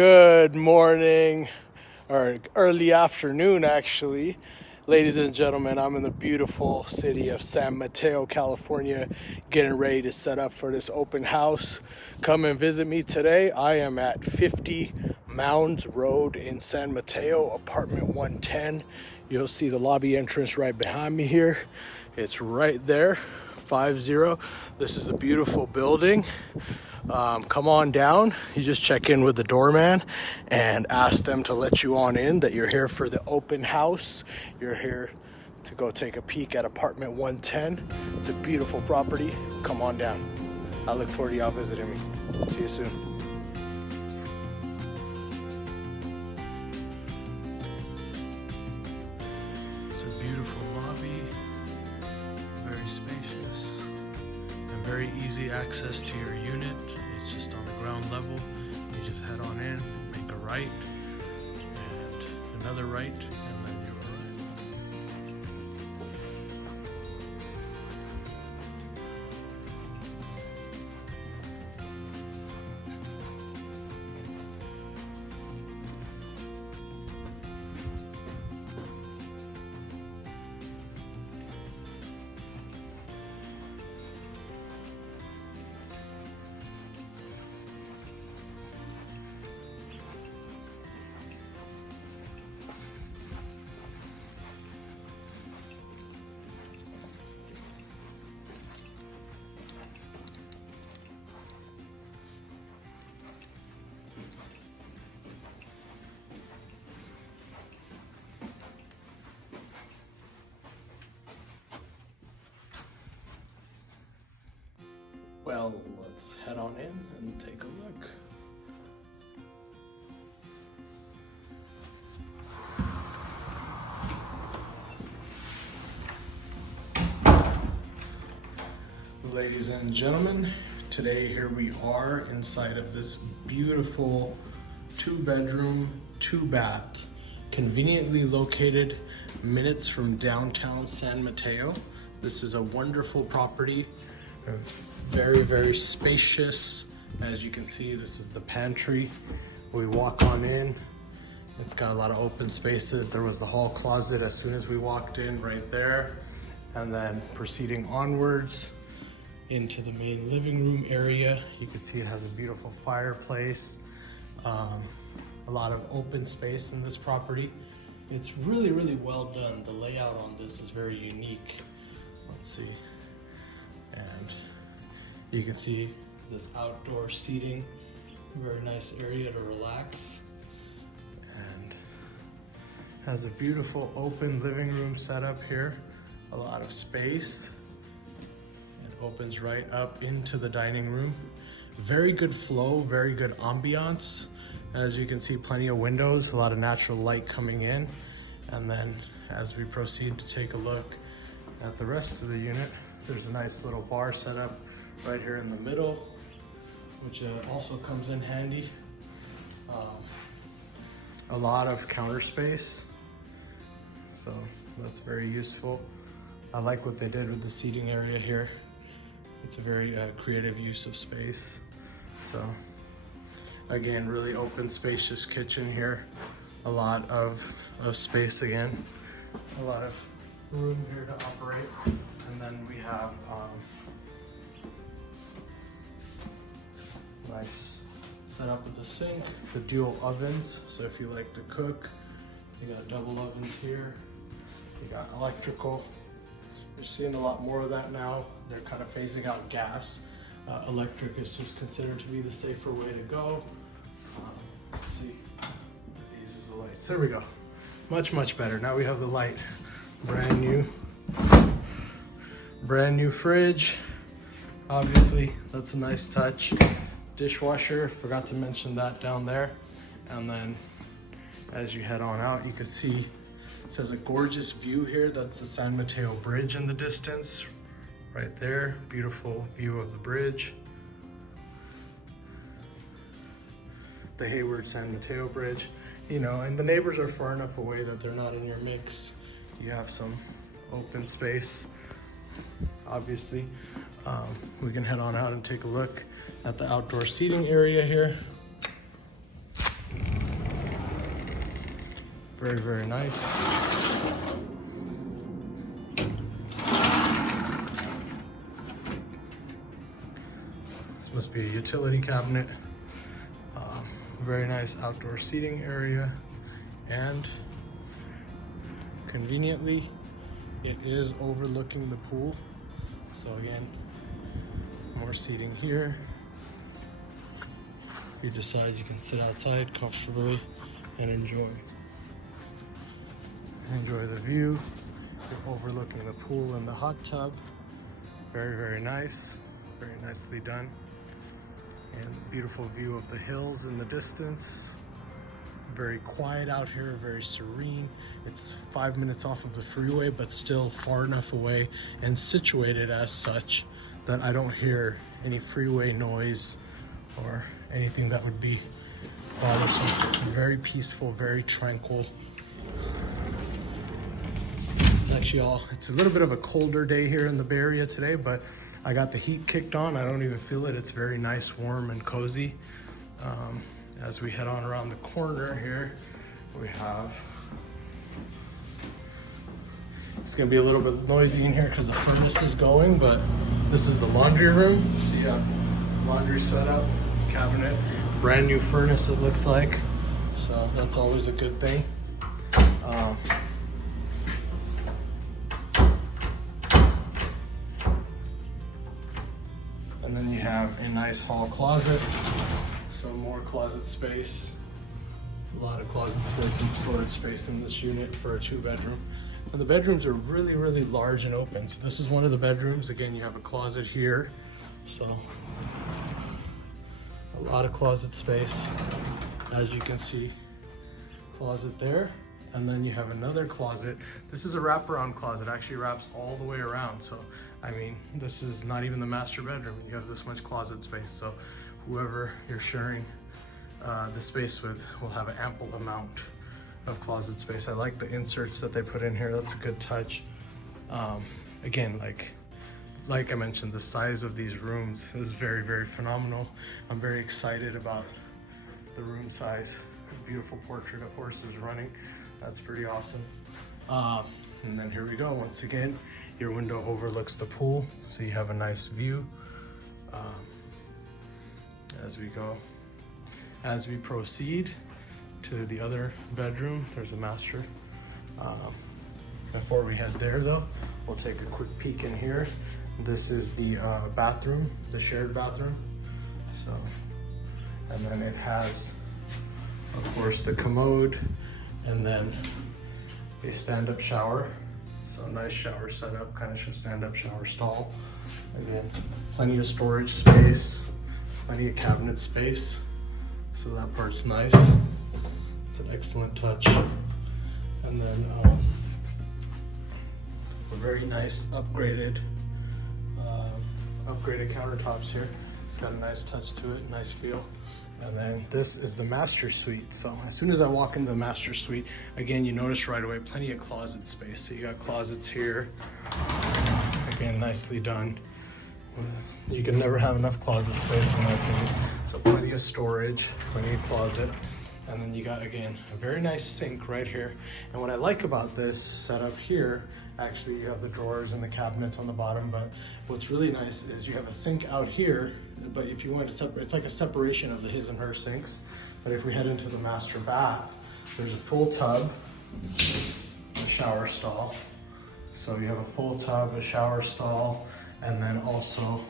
Good morning, or early afternoon actually. Ladies and gentlemen, I'm in the beautiful city of San Mateo, California, getting ready to set up for this open house. Come and visit me today. I am at 50 Mounds Road in San Mateo, apartment 110. You'll see the lobby entrance right behind me here. It's right there, 50. This is a beautiful building. Come on down. You just check in with the doorman and ask them to let you on in, that you're here for the open house. You're here to go take a peek at apartment 110. It's a beautiful property. Come on down. I look forward to y'all visiting me. See you soon. It's a beautiful lobby, very spacious, and very easy access to your unit. It's just on the ground level. You just head on in, make a right, and another right, and then you arrive. Well, let's head on in and take a look. Ladies and gentlemen, today here we are inside of this beautiful 2-bedroom, 2-bath, conveniently located minutes from downtown San Mateo. This is a wonderful property. Very, very spacious. As you can see, this is the pantry. We walk on in. It's got a lot of open spaces. There was the hall closet as soon as we walked in, right there. And then proceeding onwards into the main living room area. You can see it has a beautiful fireplace. A lot of open space in this property. It's really, really well done. The layout on this is very unique. Let's see. And you can see this outdoor seating, very nice area to relax, and has a beautiful open living room setup here. A lot of space. It opens right up into the dining room. Very good flow, very good ambiance. As you can see, plenty of windows, a lot of natural light coming in. And then as we proceed to take a look at the rest of the unit, there's a nice little bar set up right here in the middle, which also comes in handy. A lot of counter space, so that's very useful. I like what they did with the seating area here. It's a very creative use of space. So again, really open, spacious kitchen here. A lot of space again. A lot of room here to operate. And then we have nice setup with the sink, the dual ovens. So if you like to cook, you got double ovens here. You got electrical. You're seeing a lot more of that now. They're kind of phasing out gas. Electric is just considered to be the safer way to go. Let's see. These is the lights. There we go. Much, much better. Now we have the light. Brand new fridge. Obviously, that's a nice touch. Dishwasher, forgot to mention that down there. And then as you head on out, you can see it says a gorgeous view here. That's the San Mateo Bridge in the distance right there. Beautiful view of the bridge. The Hayward San Mateo Bridge, you know, and the neighbors are far enough away that they're not in your mix. You have some open space, obviously. We can head on out and take a look at the outdoor seating area here. Very, very nice. This must be a utility cabinet. Very nice outdoor seating area, and conveniently it is overlooking the pool. So again, more seating here. If you decide, you can sit outside comfortably and enjoy the view. You're overlooking the pool and the hot tub. Very, very nice, very nicely done. And beautiful view of the hills in the distance. Very quiet out here, very serene. It's 5 minutes off of the freeway, but still far enough away and situated as such that I don't hear any freeway noise or anything that would be bothersome. Very peaceful, very tranquil. It's a little bit of a colder day here in the Bay Area today, but I got the heat kicked on. I don't even feel it. It's very nice, warm, and cozy. As we head on around the corner here, we have, it's gonna be a little bit noisy in here because the furnace is going, but this is the laundry room. So you have laundry setup, cabinet, brand new furnace it looks like. So that's always a good thing. And then you have a nice hall closet, some more closet space, a lot of closet space and storage space in this unit for a 2-bedroom. And the bedrooms are really, really large and open. So this is one of the bedrooms. Again, you have a closet here. So a lot of closet space, as you can see, closet there. And then you have another closet. This is a wraparound closet, actually wraps all the way around. So, I mean, this is not even the master bedroom. You have this much closet space. So whoever you're sharing the space with will have an ample amount of closet space. I like the inserts that they put in here. That's a good touch. Again, like I mentioned, the size of these rooms is very, very phenomenal. I'm very excited about the room size. A beautiful portrait of horses running. That's pretty awesome. And then here we go. Once again, your window overlooks the pool, so you have a nice view. As we proceed to the other bedroom, there's a master. Before we head there though, we'll take a quick peek in here. This is the bathroom, the shared bathroom. So, and then it has, of course, the commode, and then a stand-up shower. So nice shower setup, kind of stand-up shower stall. Again, plenty of storage space, plenty of cabinet space. So that part's nice. It's an excellent touch. And then a very nice upgraded countertops here. It's got a nice touch to it, nice feel. And then this is the master suite. So as soon as I walk into the master suite, again, you notice right away, plenty of closet space. So you got closets here. Again, nicely done. You can never have enough closet space in my opinion. So plenty of storage, plenty of closet. And then you got, again, a very nice sink right here. And what I like about this setup here, actually you have the drawers and the cabinets on the bottom, but what's really nice is you have a sink out here, but if you want to separate, it's like a separation of the his and her sinks. But if we head into the master bath, there's a full tub, a shower stall. So you have a full tub, a shower stall, and then also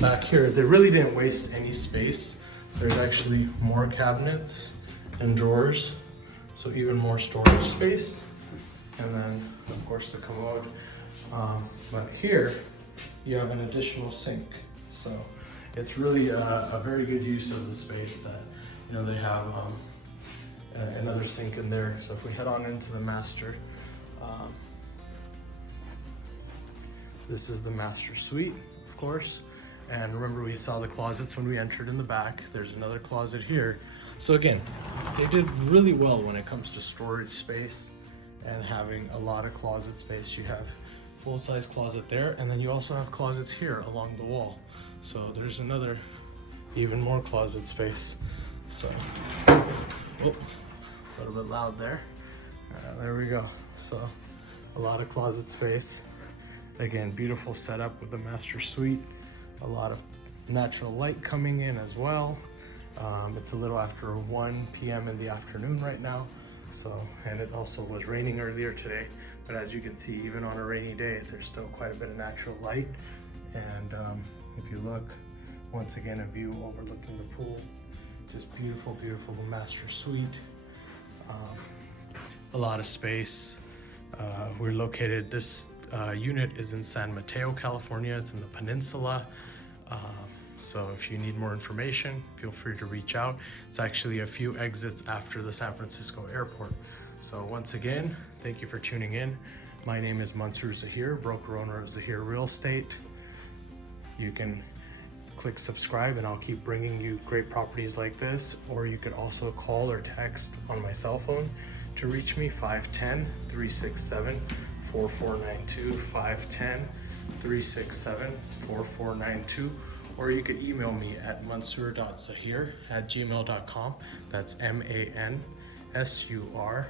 back here, they really didn't waste any space. There's actually more cabinets and drawers, so even more storage space. And then, of course, the commode. But here, you have an additional sink. So it's really a very good use of the space that, you know, they have another sink in there. So if we head on into the master, this is the master suite, of course. And remember, we saw the closets when we entered in the back. There's another closet here. So again, they did really well when it comes to storage space and having a lot of closet space. You have full-size closet there, and then you also have closets here along the wall. So there's another, even more closet space. So, oh, A little bit loud there. There we go. So a lot of closet space. Again, beautiful setup with the master suite. A lot of natural light coming in as well. It's a little after 1 p.m. in the afternoon right now. So, and it also was raining earlier today. But as you can see, even on a rainy day, there's still quite a bit of natural light. And if you look, once again, a view overlooking the pool. Just beautiful, beautiful master suite. A lot of space. We're located, this unit is in San Mateo, California. It's in the peninsula. So if you need more information, feel free to reach out. It's actually a few exits after the San Francisco airport. So once again, thank you for tuning in. My name is Mansur Zahir, broker owner of Zahir Real Estate. You can click subscribe and I'll keep bringing you great properties like this, or you could also call or text on my cell phone to reach me, 510-367-4492, 510-367-4492, or you could email me at mansur.zahir@gmail.com. That's MANSURZAHIR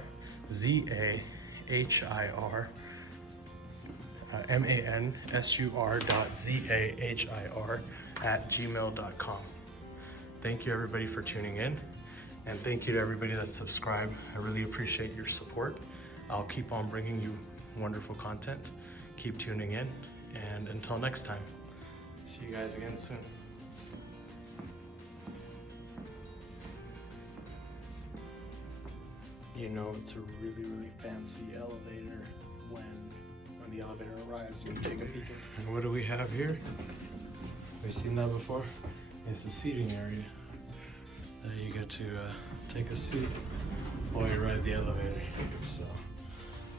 mansur.zahir@gmail.com. Thank you everybody for tuning in, and thank you to everybody that's subscribed. I really appreciate your support. I'll keep on bringing you wonderful content. Keep tuning in, and until next time, see you guys again soon. You know, it's a really, really fancy elevator when the elevator arrives. You can take a peek. And what do we have here? Have you seen that before? It's the seating area. There you get to take a seat while you ride the elevator. So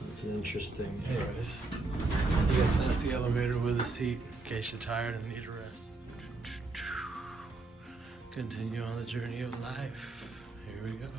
that's an interesting. Anyways, you got a fancy elevator with a seat in case you're tired and need a rest. Continue on the journey of life. Here we go.